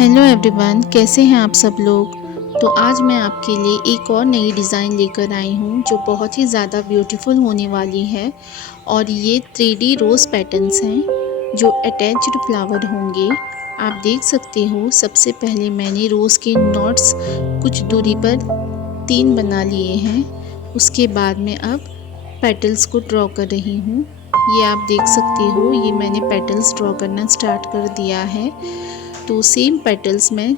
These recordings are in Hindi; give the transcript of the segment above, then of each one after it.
हेलो एवरीवन, कैसे हैं आप सब लोग। तो आज मैं आपके लिए एक और नई डिज़ाइन लेकर आई हूँ जो बहुत ही ज़्यादा ब्यूटीफुल होने वाली है। और ये 3D रोज़ पैटर्न्स हैं जो अटैच्ड फ्लावर होंगे। आप देख सकते हो, सबसे पहले मैंने रोज़ के नॉट्स कुछ दूरी पर 3 बना लिए हैं। उसके बाद में अब पेटल्स को ड्रॉ कर रही हूँ। ये आप देख सकते हो, ये मैंने पेटल्स ड्रॉ करना स्टार्ट कर दिया है। तो सेम पेटल्स मैं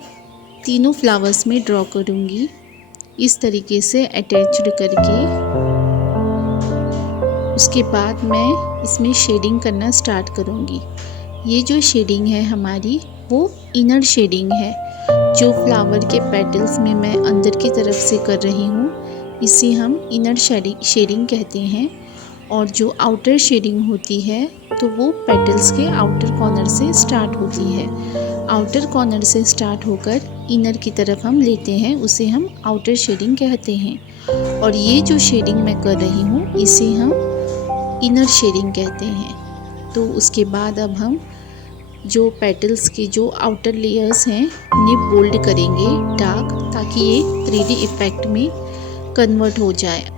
तीनों फ्लावर्स में ड्रॉ करूँगी, इस तरीके से अटैच्ड करके। उसके बाद मैं इसमें शेडिंग करना स्टार्ट करूँगी। ये जो शेडिंग है हमारी, वो इनर शेडिंग है। जो फ्लावर के पेटल्स में मैं अंदर की तरफ से कर रही हूँ, इसे हम इनर शेडिंग कहते हैं। और जो आउटर शेडिंग होती है, तो वो पेटल्स के आउटर कॉर्नर से स्टार्ट होती है। आउटर कॉर्नर से स्टार्ट होकर इनर की तरफ हम लेते हैं, उसे हम आउटर शेडिंग कहते हैं। और ये जो शेडिंग मैं कर रही हूँ, इसे हम इनर शेडिंग कहते हैं। तो उसके बाद अब हम जो पेटल्स के जो आउटर लेयर्स हैं, उन्हें बोल्ड करेंगे डार्क, ताकि ये 3D इफ़ेक्ट में कन्वर्ट हो जाए।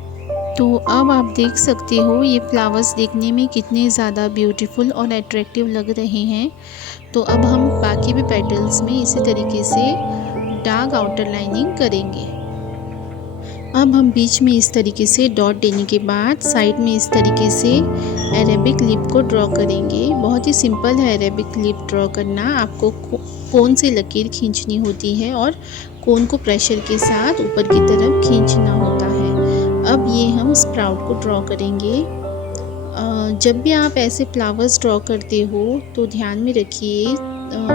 तो अब आप देख सकते हो, ये फ्लावर्स देखने में कितने ज़्यादा ब्यूटीफुल और अट्रैक्टिव लग रहे हैं। तो अब हम बाकी भी पेटल्स में इसी तरीके से डार्क आउटर लाइनिंग करेंगे। अब हम बीच में इस तरीके से डॉट देने के बाद साइड में इस तरीके से अरेबिक लीफ को ड्रॉ करेंगे। बहुत ही सिंपल है अरेबिक लीफ ड्रॉ करना। आपको कोन से लकीर खींचनी होती है और कोन को प्रेशर के साथ ऊपर की तरफ खींचना होता है। अब ये हम स्प्राउट को ड्रॉ करेंगे। जब भी आप ऐसे फ्लावर्स ड्रॉ करते हो तो ध्यान में रखिए,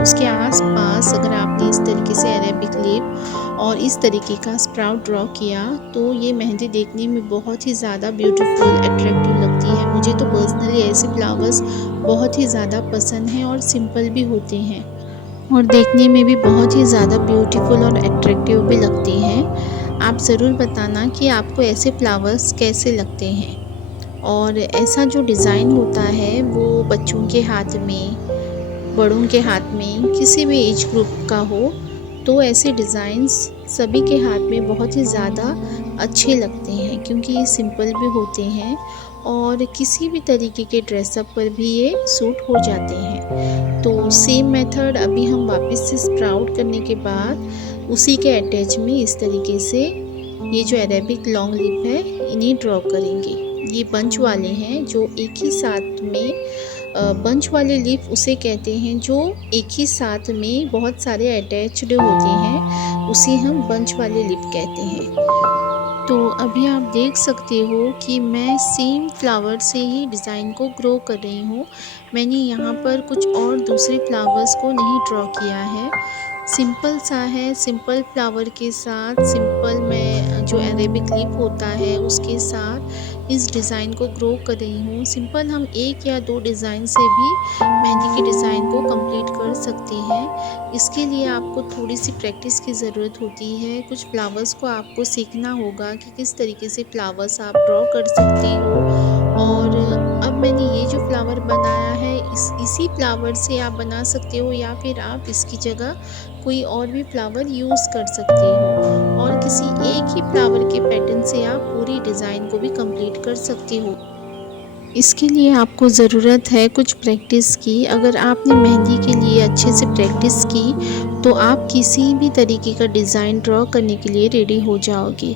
उसके आसपास अगर आपने इस तरीके से अरेबिक लीफ और इस तरीके का स्प्राउट ड्रॉ किया, तो ये मेहंदी देखने में बहुत ही ज़्यादा ब्यूटीफुल अट्रैक्टिव लगती है। मुझे तो पर्सनली ऐसे फ्लावर्स बहुत ही ज़्यादा पसंद हैं और सिंपल भी होते हैं और देखने में भी बहुत ही ज़्यादा ब्यूटीफुल और अट्रैक्टिव भी लगते हैं। आप ज़रूर बताना कि आपको ऐसे फ्लावर्स कैसे लगते हैं। और ऐसा जो डिज़ाइन होता है, वो बच्चों के हाथ में, बड़ों के हाथ में, किसी भी एज ग्रुप का हो, तो ऐसे डिज़ाइंस सभी के हाथ में बहुत ही ज़्यादा अच्छे लगते हैं, क्योंकि ये सिंपल भी होते हैं और किसी भी तरीके के ड्रेसअप पर भी ये सूट हो जाते हैं। तो सेम मेथड अभी हम वापस से स्प्राउट करने के बाद उसी के अटैच में इस तरीके से ये जो अरेबिक लॉन्ग लिप है, इन्हें ड्रॉ करेंगे। ये बंच वाले हैं जो एक ही साथ में, बंच वाले लीफ उसे कहते हैं जो एक ही साथ में बहुत सारे अटैच्ड होते हैं, उसे हम बंच वाले लीफ कहते हैं। तो अभी आप देख सकते हो कि मैं सेम फ्लावर से ही डिज़ाइन को ग्रो कर रही हूँ। मैंने यहाँ पर कुछ और दूसरे फ्लावर्स को नहीं ड्रॉ किया है। सिंपल सा है, सिंपल फ्लावर के साथ सिंपल मैं जो अरेबिक लीफ होता है उसके साथ इस डिज़ाइन को ग्रो कर रही हूँ। सिंपल हम 1 या 2 डिज़ाइन से भी मेहंदी की डिज़ाइन को कंप्लीट कर सकते हैं। इसके लिए आपको थोड़ी सी प्रैक्टिस की ज़रूरत होती है। कुछ फ्लावर्स को आपको सीखना होगा कि किस तरीके से फ्लावर्स आप ड्रॉ कर सकते हो। और अब मैंने ये जो फ्लावर बनाया है, इसी फ्लावर से आप बना सकते हो, या फिर आप इसकी जगह कोई और भी फ्लावर यूज़ कर सकते हो और किसी एक ही फ्लावर के पैटर्न से आप पूरी डिज़ाइन को भी कंप्लीट कर सकते हो। इसके लिए आपको ज़रूरत है कुछ प्रैक्टिस की। अगर आपने मेहंदी के लिए अच्छे से प्रैक्टिस की, तो आप किसी भी तरीके का डिज़ाइन ड्रॉ करने के लिए रेडी हो जाओगे।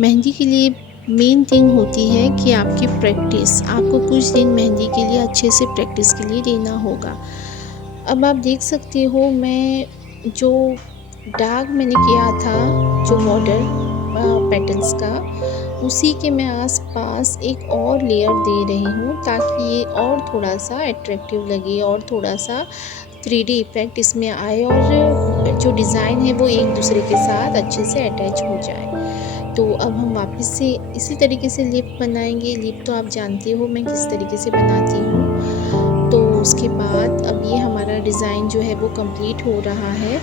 मेहंदी के लिए मेन थिंग होती है कि आपकी प्रैक्टिस। आपको कुछ दिन मेहंदी के लिए अच्छे से प्रैक्टिस के लिए देना होगा। अब आप देख सकते हो, मैं जो डार्क मैंने किया था, जो बॉर्डर पेटल्स का, उसी के मैं आसपास एक और लेयर दे रही हूँ, ताकि ये और थोड़ा सा अट्रैक्टिव लगे और थोड़ा सा 3D इफ़ेक्ट इसमें आए और जो डिज़ाइन है वो एक दूसरे के साथ अच्छे से अटैच हो जाए। तो अब हम वापस से इसी तरीके से लिप बनाएंगे। लिप तो आप जानते हो मैं किस तरीके से बनाती हूँ। तो उसके बाद अब ये हमारा डिज़ाइन जो है वो कंप्लीट हो रहा है।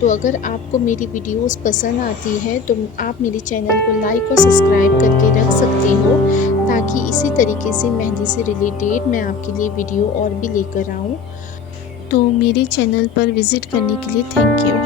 तो अगर आपको मेरी वीडियोस पसंद आती है, तो आप मेरे चैनल को लाइक और सब्सक्राइब करके रख सकते हो, ताकि इसी तरीके से मेहंदी से रिलेटेड मैं आपके लिए वीडियो और भी लेकर आऊँ। तो मेरे चैनल पर विज़िट करने के लिए थैंक यू।